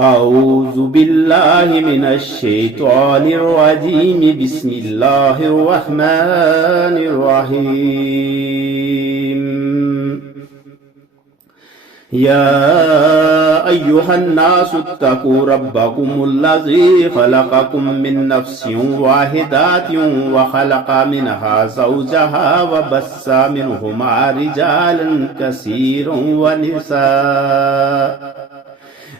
أعوذ بالله من الشيطان الرجيم. بسم الله الرحمن الرحيم. يا أيها الناس اتقوا ربكم الذي خلقكم من نفس واحدة وخلق منها زوجها وبث منهما رجالا كثيرا ونساء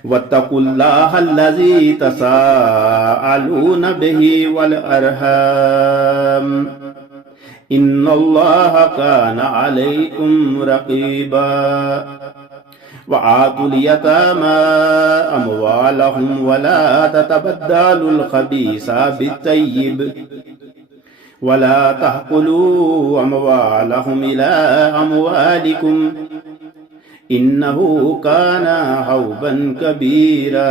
واتقوا الله الذي تساءلون به والأرحام إن الله كان عليكم رقيبا. وآتوا اليتامى أموالهم ولا تتبدلوا الخبيث بالطيب ولا تأكلوا أموالهم إلى أموالكم إنه كان حوبا كبيرا.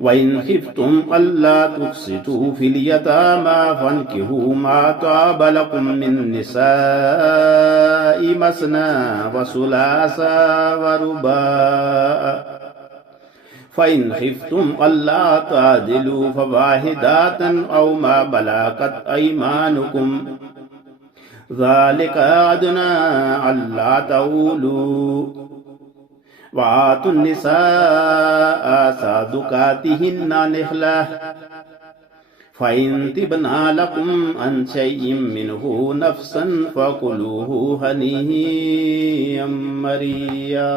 وإن خفتم ألا تقسطوا في اليتامى فانكحوا ما طاب لكم من النساء مثنى وثلاث ورباع فإن خفتم ألا تعدلوا فواحدة أو ما ملكت أيمانكم ذلك أدنى ألا تعولوا. وآتوا النساء صدقاتهن نحلة فإن طبن لكم عن شيء منه نفسا فكلوه هنيئا مريئا.